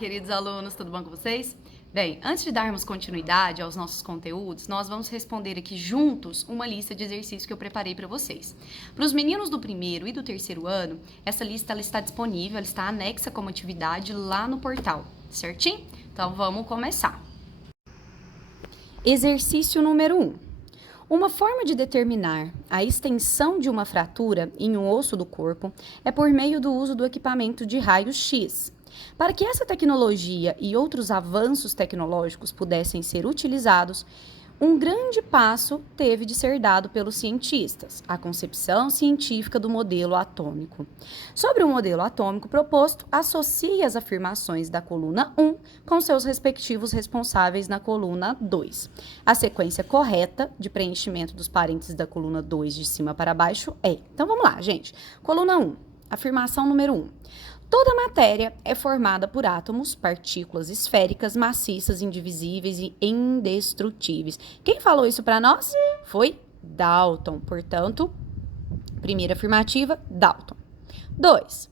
queridos alunos, tudo bom com vocês? Bem, antes de darmos continuidade aos nossos conteúdos, nós vamos responder aqui juntos uma lista de exercícios que eu preparei para vocês. Para os meninos do primeiro e do terceiro ano, essa lista ela está disponível, ela está anexa como atividade lá no portal, certinho? Então vamos começar. Exercício número 1. Uma forma de determinar a extensão de uma fratura em um osso do corpo é por meio do uso do equipamento de raio-x. Para que essa tecnologia e outros avanços tecnológicos pudessem ser utilizados, um grande passo teve de ser dado pelos cientistas, a concepção científica do modelo atômico. Sobre o modelo atômico proposto, associe as afirmações da coluna 1 com seus respectivos responsáveis na coluna 2. A sequência correta de preenchimento dos parênteses da coluna 2 de cima para baixo é... Então vamos lá, gente. Coluna 1, afirmação número 1. Toda matéria é formada por átomos, partículas esféricas, maciças, indivisíveis e indestrutíveis. Quem falou isso para nós? Foi Dalton. Portanto, primeira afirmativa, Dalton. 2.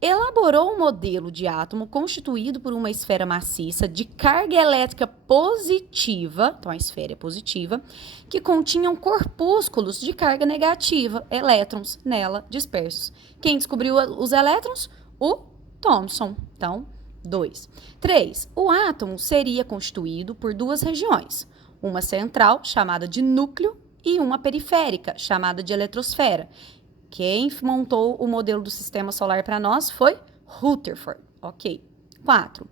Elaborou um modelo de átomo constituído por uma esfera maciça de carga elétrica positiva, então a esfera é positiva, que continham corpúsculos de carga negativa, elétrons nela dispersos. Quem descobriu os elétrons? O Thomson. Então, 2. 3. O átomo seria constituído por duas regiões, uma central, chamada de núcleo, e uma periférica, chamada de eletrosfera. Quem montou o modelo do sistema solar para nós foi Rutherford. Ok. 4.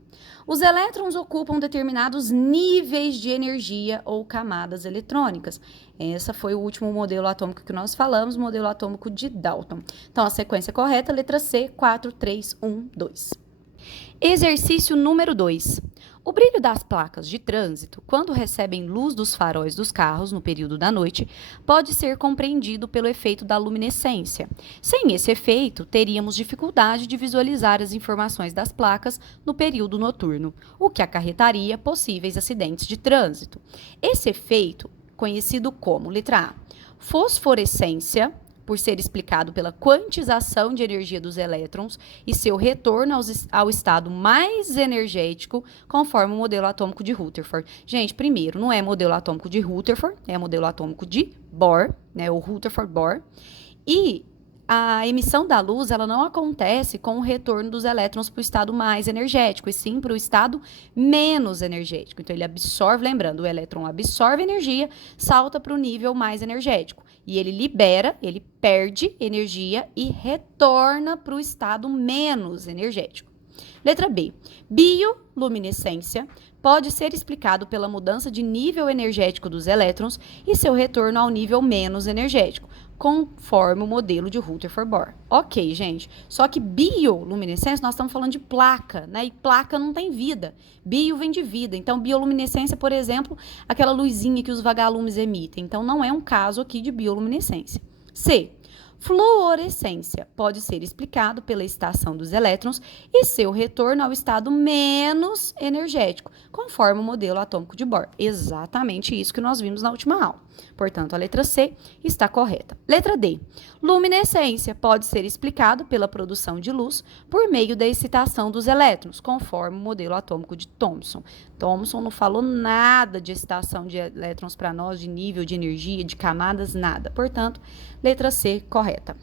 Os elétrons ocupam determinados níveis de energia ou camadas eletrônicas. Esse foi o último modelo atômico que nós falamos, o modelo atômico de Dalton. Então, a sequência correta, letra C, 4, 3, 1, 2. Exercício número 2. O brilho das placas de trânsito, quando recebem luz dos faróis dos carros no período da noite, pode ser compreendido pelo efeito da luminescência. Sem esse efeito, teríamos dificuldade de visualizar as informações das placas no período noturno, o que acarretaria possíveis acidentes de trânsito. Esse efeito, conhecido como, letra A, fosforescência, por ser explicado pela quantização de energia dos elétrons e seu retorno ao estado mais energético, conforme o modelo atômico de Rutherford. Gente, primeiro, não é modelo atômico de Rutherford, é modelo atômico de Bohr, né, o Rutherford-Bohr. E a emissão da luz, ela não acontece com o retorno dos elétrons para o estado mais energético, e sim para o estado menos energético. Então, ele absorve, lembrando, o elétron absorve energia, salta para o nível mais energético. E ele libera, ele perde energia e retorna para o estado menos energético. Letra B. Bioluminescência pode ser explicado pela mudança de nível energético dos elétrons e seu retorno ao nível menos energético, conforme o modelo de Rutherford-Bohr. Ok, gente. Só que bioluminescência, nós estamos falando de placa, né? E placa não tem vida. Bio vem de vida. Então, bioluminescência, por exemplo, aquela luzinha que os vagalumes emitem. Então, não é um caso aqui de bioluminescência. C. Fluorescência pode ser explicado pela excitação dos elétrons e seu retorno ao estado menos energético, conforme o modelo atômico de Bohr. Exatamente isso que nós vimos na última aula. Portanto, a letra C está correta. Letra D. Luminescência pode ser explicado pela produção de luz por meio da excitação dos elétrons, conforme o modelo atômico de Thomson. Thomson não falou nada de excitação de elétrons para nós, de nível de energia, de camadas, nada. Portanto, letra C correta.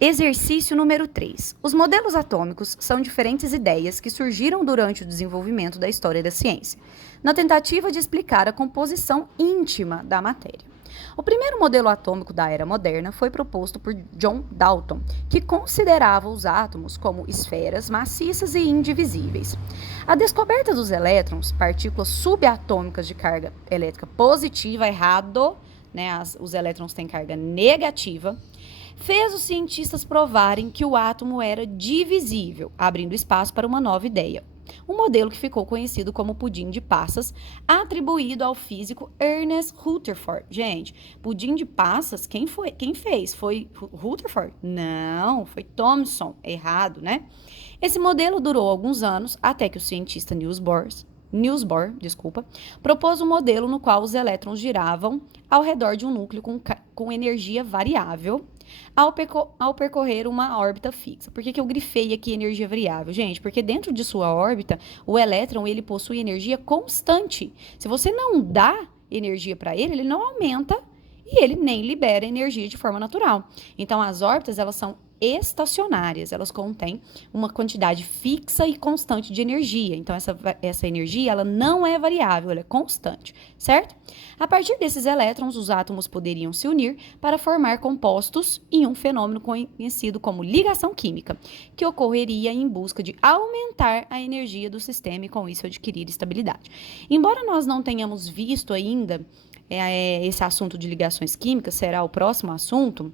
Exercício número 3. Os modelos atômicos são diferentes ideias que surgiram durante o desenvolvimento da história da ciência, na tentativa de explicar a composição íntima da matéria. O primeiro modelo atômico da era moderna foi proposto por John Dalton, que considerava os átomos como esferas maciças e indivisíveis. A descoberta dos elétrons, partículas subatômicas de carga elétrica positiva, errado, né? Os elétrons têm carga negativa, fez os cientistas provarem que o átomo era divisível, abrindo espaço para uma nova ideia. Um modelo que ficou conhecido como pudim de passas, atribuído ao físico Ernest Rutherford. Gente, pudim de passas, quem fez? Foi Rutherford? Não, foi Thomson. Errado, né? Esse modelo durou alguns anos, até que o cientista Niels Bohr, propôs um modelo no qual os elétrons giravam ao redor de um núcleo com energia variável ao percorrer uma órbita fixa. Por que eu grifei aqui energia variável? Gente, porque dentro de sua órbita, o elétron ele possui energia constante. Se você não dá energia para ele, ele não aumenta e ele nem libera energia de forma natural. Então, as órbitas, elas são estacionárias, elas contêm uma quantidade fixa e constante de energia. Então, essa energia, ela não é variável, ela é constante, certo? A partir desses elétrons, os átomos poderiam se unir para formar compostos em um fenômeno conhecido como ligação química, que ocorreria em busca de aumentar a energia do sistema e, com isso, adquirir estabilidade. Embora nós não tenhamos visto ainda esse assunto de ligações químicas, será o próximo assunto.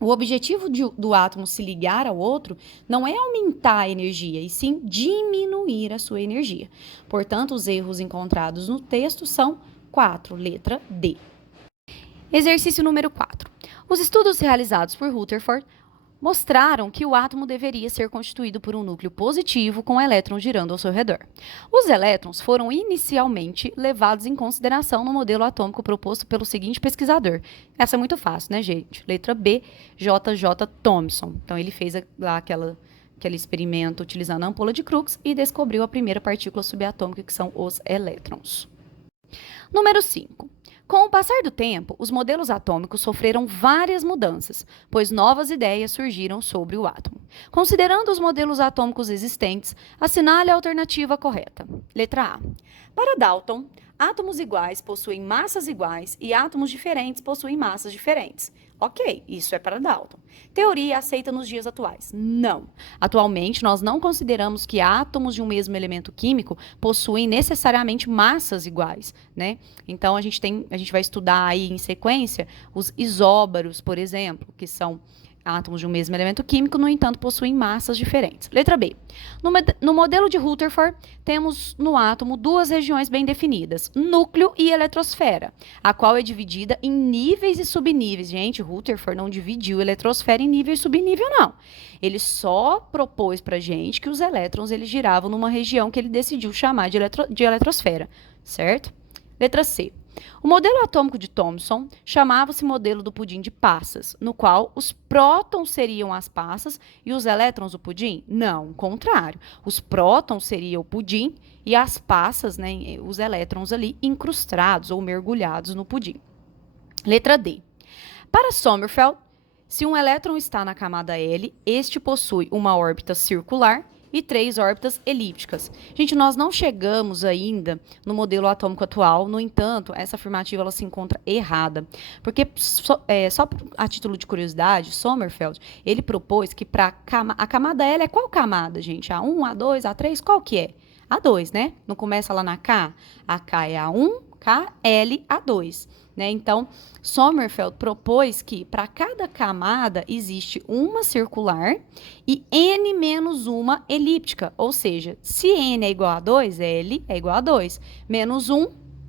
O objetivo do átomo se ligar ao outro não é aumentar a energia, e sim diminuir a sua energia. Portanto, os erros encontrados no texto são 4, letra D. Exercício número 4. Os estudos realizados por Rutherford mostraram que o átomo deveria ser constituído por um núcleo positivo com elétrons girando ao seu redor. Os elétrons foram inicialmente levados em consideração no modelo atômico proposto pelo seguinte pesquisador. Essa é muito fácil, né, gente? Letra B, J.J. Thomson. Então, ele fez lá aquele experimento utilizando a ampola de Crookes e descobriu a primeira partícula subatômica, que são os elétrons. Número 5. Com o passar do tempo, os modelos atômicos sofreram várias mudanças, pois novas ideias surgiram sobre o átomo. Considerando os modelos atômicos existentes, assinale a alternativa correta. Letra A. Para Dalton, átomos iguais possuem massas iguais e átomos diferentes possuem massas diferentes. Ok, isso é para Dalton. Teoria aceita nos dias atuais? Não. Atualmente, nós não consideramos que átomos de um mesmo elemento químico possuem necessariamente massas iguais, né? Então, a gente vai estudar aí em sequência os isóbaros, por exemplo, que são átomos de um mesmo elemento químico, no entanto, possuem massas diferentes. Letra B. No modelo de Rutherford, temos no átomo duas regiões bem definidas, núcleo e eletrosfera, a qual é dividida em níveis e subníveis. Gente, Rutherford não dividiu eletrosfera em nível e subnível, não. Ele só propôs pra gente que os elétrons eles giravam numa região que ele decidiu chamar de eletrosfera, certo? Letra C. O modelo atômico de Thomson chamava-se modelo do pudim de passas, no qual os prótons seriam as passas e os elétrons o pudim? Não, o contrário. Os prótons seriam o pudim e as passas, né, os elétrons ali incrustados ou mergulhados no pudim. Letra D. Para Sommerfeld, se um elétron está na camada L, este possui uma órbita circular e 3 órbitas elípticas. Gente, nós não chegamos ainda no modelo atômico atual, no entanto, essa afirmativa ela se encontra errada. Porque, só a título de curiosidade, Sommerfeld, ele propôs que para a camada L é qual camada, gente? A1, A2, A3, qual que é? A2, né? Não começa lá na K? A K é A1, K, L, A2. Né? Então, Sommerfeld propôs que para cada camada existe uma circular e N menos uma elíptica, ou seja, se N é igual a 2, L é igual a 2, menos 1,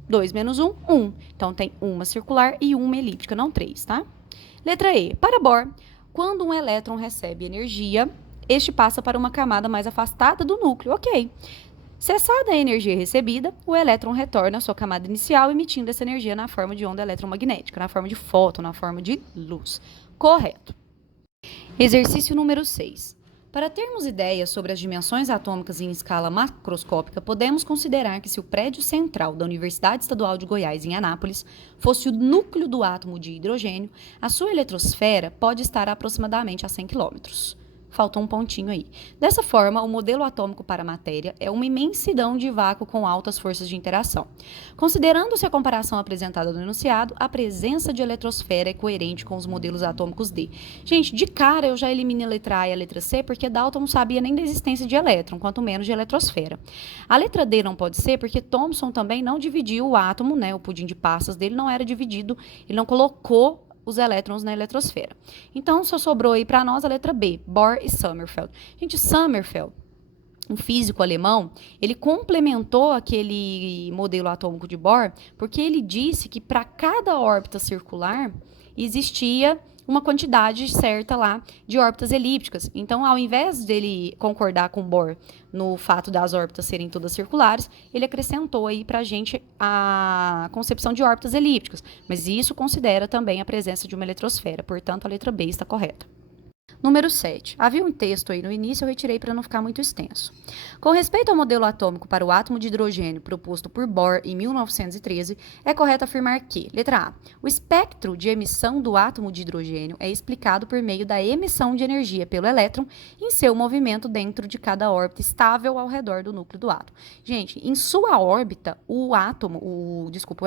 2 menos 1, 1. Então, tem uma circular e uma elíptica, não 3, tá? Letra E. Para Bohr, quando um elétron recebe energia, este passa para uma camada mais afastada do núcleo, ok. Cessada a energia recebida, o elétron retorna à sua camada inicial, emitindo essa energia na forma de onda eletromagnética, na forma de fóton, na forma de luz. Correto. Exercício número 6. Para termos ideias sobre as dimensões atômicas em escala macroscópica, podemos considerar que se o prédio central da Universidade Estadual de Goiás, em Anápolis, fosse o núcleo do átomo de hidrogênio, a sua eletrosfera pode estar a aproximadamente a 100 km. Faltou um pontinho aí. Dessa forma, o modelo atômico para a matéria é uma imensidão de vácuo com altas forças de interação. Considerando-se a comparação apresentada no enunciado, a presença de eletrosfera é coerente com os modelos atômicos D. Gente, de cara eu já eliminei a letra A e a letra C, porque Dalton não sabia nem da existência de elétron, quanto menos de eletrosfera. A letra D não pode ser, porque Thomson também não dividiu o átomo, né? O pudim de passas dele não era dividido, ele não colocou os elétrons na eletrosfera. Então, só sobrou aí para nós a letra B, Bohr e Sommerfeld. Gente, Sommerfeld, um físico alemão, ele complementou aquele modelo atômico de Bohr, porque ele disse que para cada órbita circular existia uma quantidade certa lá de órbitas elípticas. Então, ao invés dele concordar com Bohr no fato das órbitas serem todas circulares, ele acrescentou aí para a gente a concepção de órbitas elípticas. Mas isso considera também a presença de uma eletrosfera. Portanto, a letra B está correta. Número 7. Havia um texto aí no início, eu retirei para não ficar muito extenso. Com respeito ao modelo atômico para o átomo de hidrogênio proposto por Bohr em 1913, é correto afirmar que, letra A, o espectro de emissão do átomo de hidrogênio é explicado por meio da emissão de energia pelo elétron em seu movimento dentro de cada órbita estável ao redor do núcleo do átomo. Gente, em sua órbita, o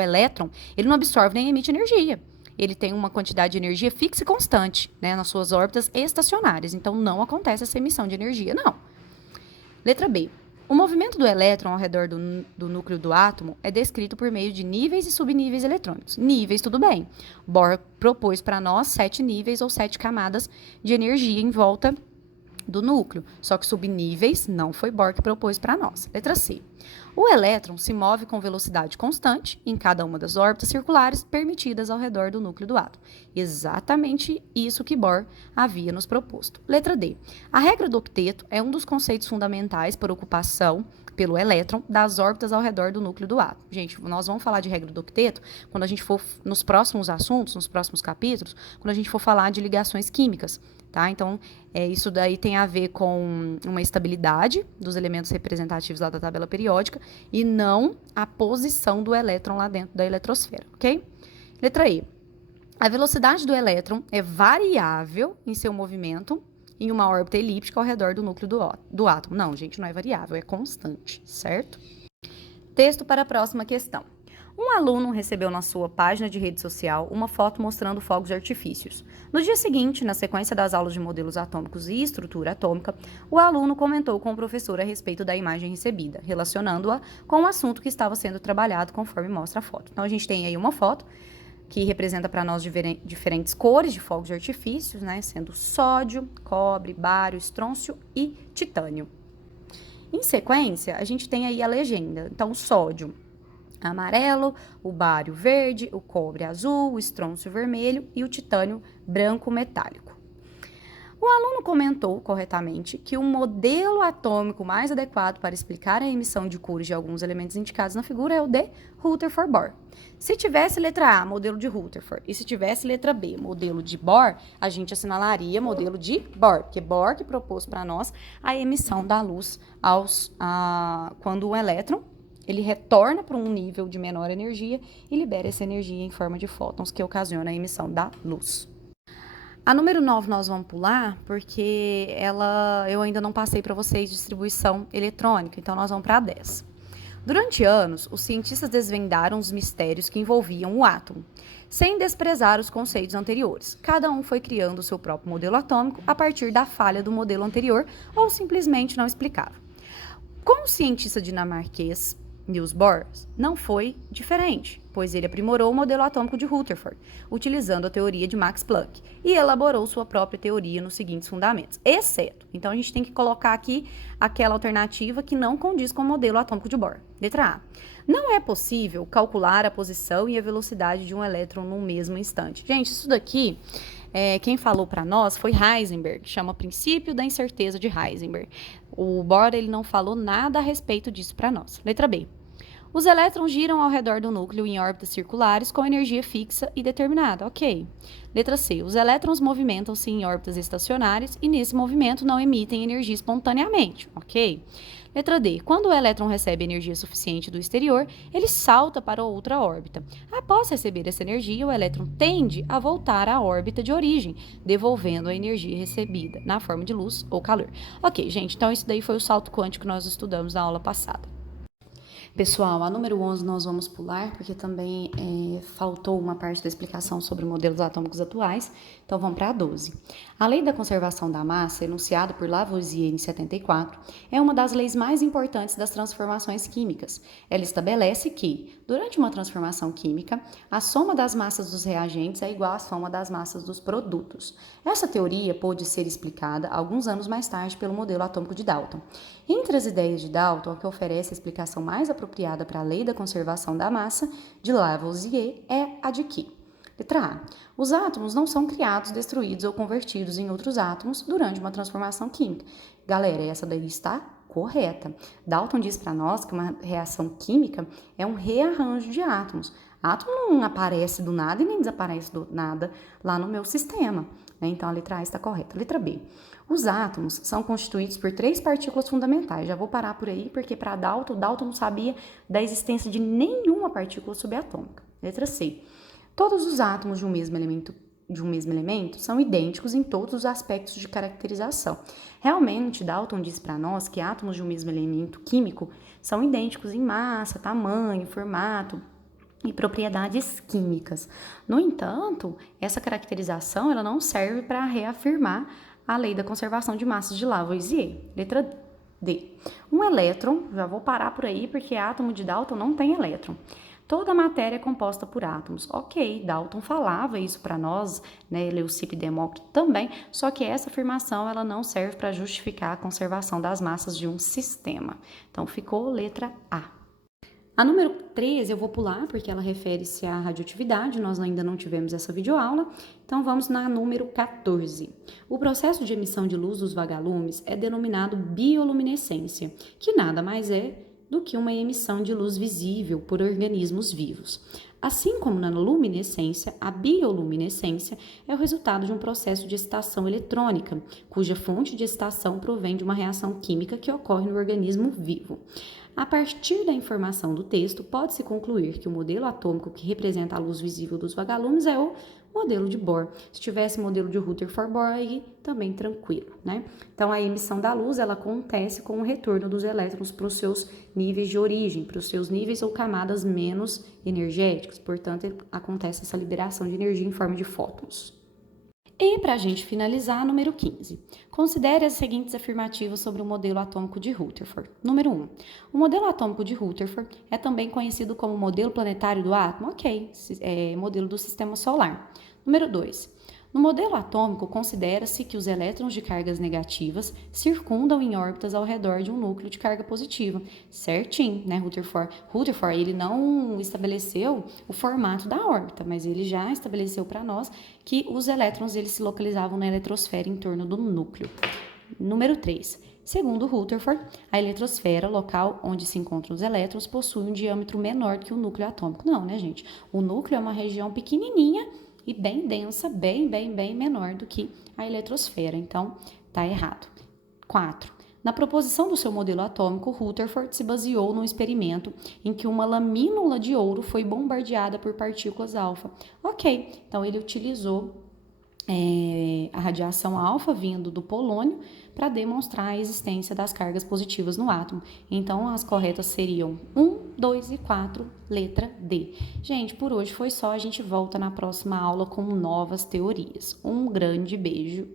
elétron, ele não absorve nem emite energia. Ele tem uma quantidade de energia fixa e constante, né, nas suas órbitas estacionárias. Então, não acontece essa emissão de energia, não. Letra B. O movimento do elétron ao redor do núcleo do átomo é descrito por meio de níveis e subníveis eletrônicos. Níveis, tudo bem. Bohr propôs para nós 7 níveis ou 7 camadas de energia em volta do núcleo. Só que subníveis não foi Bohr que propôs para nós. Letra C. O elétron se move com velocidade constante em cada uma das órbitas circulares permitidas ao redor do núcleo do átomo. Exatamente isso que Bohr havia nos proposto. Letra D. A regra do octeto é um dos conceitos fundamentais para ocupação pelo elétron das órbitas ao redor do núcleo do átomo. Gente, nós vamos falar de regra do octeto quando a gente for nos próximos assuntos, nos próximos capítulos, quando a gente for falar de ligações químicas, tá? Então, isso daí tem a ver com uma estabilidade dos elementos representativos lá da tabela periódica e não a posição do elétron lá dentro da eletrosfera, ok? Letra E. A velocidade do elétron é variável em seu movimento em uma órbita elíptica ao redor do núcleo do átomo. Não, gente, não é variável, é constante, certo? Texto para a próxima questão. Um aluno recebeu na sua página de rede social uma foto mostrando fogos de artifícios. No dia seguinte, na sequência das aulas de modelos atômicos e estrutura atômica, o aluno comentou com o professor a respeito da imagem recebida, relacionando-a com o assunto que estava sendo trabalhado conforme mostra a foto. Então, a gente tem aí uma foto que representa para nós diferentes cores de fogos de artifícios, né, sendo sódio, cobre, bário, estrôncio e titânio. Em sequência, a gente tem aí a legenda. Então, o sódio amarelo, o bário verde, o cobre azul, o estrôncio vermelho e o titânio branco metálico. O aluno comentou corretamente que o modelo atômico mais adequado para explicar a emissão de cores de alguns elementos indicados na figura é o de Rutherford-Bohr. Se tivesse letra A, modelo de Rutherford, e se tivesse letra B, modelo de Bohr, a gente assinalaria modelo de Bohr, porque Bohr que propôs para nós a emissão da luz quando o elétron ele retorna para um nível de menor energia e libera essa energia em forma de fótons que ocasiona a emissão da luz. A número 9 nós vamos pular porque eu ainda não passei para vocês distribuição eletrônica, então nós vamos para a 10. Durante anos, os cientistas desvendaram os mistérios que envolviam o átomo, sem desprezar os conceitos anteriores. Cada um foi criando o seu próprio modelo atômico a partir da falha do modelo anterior ou simplesmente não explicava. Com o cientista dinamarquês Niels Bohr não foi diferente, pois ele aprimorou o modelo atômico de Rutherford, utilizando a teoria de Max Planck, e elaborou sua própria teoria nos seguintes fundamentos, exceto, então a gente tem que colocar aqui aquela alternativa que não condiz com o modelo atômico de Bohr. Letra A. Não é possível calcular a posição e a velocidade de um elétron no mesmo instante. Gente, isso daqui, quem falou para nós foi Heisenberg, chama princípio da incerteza de Heisenberg. O Bohr, ele não falou nada a respeito disso para nós. Letra B. Os elétrons giram ao redor do núcleo em órbitas circulares com energia fixa e determinada. Ok. Letra C. Os elétrons movimentam-se em órbitas estacionárias e nesse movimento não emitem energia espontaneamente. Ok. Letra D. Quando o elétron recebe energia suficiente do exterior, ele salta para outra órbita. Após receber essa energia, o elétron tende a voltar à órbita de origem, devolvendo a energia recebida na forma de luz ou calor. Ok, gente, então isso daí foi o salto quântico que nós estudamos na aula passada. Pessoal, a número 11 nós vamos pular, porque também faltou uma parte da explicação sobre modelos atômicos atuais, então vamos para a 12. A lei da conservação da massa, enunciada por Lavoisier em 74, é uma das leis mais importantes das transformações químicas. Ela estabelece que, durante uma transformação química, a soma das massas dos reagentes é igual à soma das massas dos produtos. Essa teoria pôde ser explicada alguns anos mais tarde pelo modelo atômico de Dalton. Entre as ideias de Dalton, a que oferece a explicação mais apropriada para a lei da conservação da massa de Lavoisier é a de que Letra A. Os átomos não são criados, destruídos ou convertidos em outros átomos durante uma transformação química. Galera, essa daí está correta. Dalton diz para nós que uma reação química é um rearranjo de átomos. Átomo não aparece do nada e nem desaparece do nada lá no meu sistema, né? Então, a letra A está correta. Letra B. Os átomos são constituídos por 3 partículas fundamentais. Já vou parar por aí, porque para Dalton não sabia da existência de nenhuma partícula subatômica. Letra C. Todos os átomos de um mesmo elemento são idênticos em todos os aspectos de caracterização. Realmente, Dalton diz para nós que átomos de um mesmo elemento químico são idênticos em massa, tamanho, formato e propriedades químicas. No entanto, essa caracterização ela não serve para reafirmar a lei da conservação de massas de Lavoisier. Letra D. Um elétron, já vou parar por aí porque átomo de Dalton não tem elétron. Toda a matéria é composta por átomos. Ok, Dalton falava isso para nós, né, Leucipo e Demócrito também, só que essa afirmação ela não serve para justificar a conservação das massas de um sistema. Então, ficou letra A. A número 13 eu vou pular porque ela refere-se à radioatividade, nós ainda não tivemos essa videoaula, então vamos na número 14. O processo de emissão de luz dos vagalumes é denominado bioluminescência, que nada mais é do que uma emissão de luz visível por organismos vivos. Assim como na luminescência, a bioluminescência é o resultado de um processo de excitação eletrônica, cuja fonte de excitação provém de uma reação química que ocorre no organismo vivo. A partir da informação do texto, pode-se concluir que o modelo atômico que representa a luz visível dos vagalumes é o modelo de Bohr. Se tivesse modelo de Rutherford-Bohr, aí também tranquilo, né? Então, a emissão da luz, ela acontece com o retorno dos elétrons para os seus níveis de origem, para os seus níveis ou camadas menos energéticos. Portanto, acontece essa liberação de energia em forma de fótons. E, para a gente finalizar, número 15. Considere as seguintes afirmativas sobre o modelo atômico de Rutherford. Número 1. O modelo atômico de Rutherford é também conhecido como modelo planetário do átomo? Ok, é modelo do sistema solar. Número 2. No modelo atômico, considera-se que os elétrons de cargas negativas circundam em órbitas ao redor de um núcleo de carga positiva. Certinho, né, Rutherford? Rutherford, ele não estabeleceu o formato da órbita, mas ele já estabeleceu para nós que os elétrons eles se localizavam na eletrosfera em torno do núcleo. Número 3. Segundo Rutherford, a eletrosfera, local onde se encontram os elétrons, possui um diâmetro menor do que o núcleo atômico. Não, né, gente? O núcleo é uma região pequenininha e bem densa, bem menor do que a eletrosfera. Então, tá errado. 4. Na proposição do seu modelo atômico, Rutherford se baseou num experimento em que uma lamínula de ouro foi bombardeada por partículas alfa. Ok, então ele utilizou a radiação alfa vindo do polônio para demonstrar a existência das cargas positivas no átomo. Então, as corretas seriam 1, 2 e 4, letra D. Gente, por hoje foi só. A gente volta na próxima aula com novas teorias. Um grande beijo.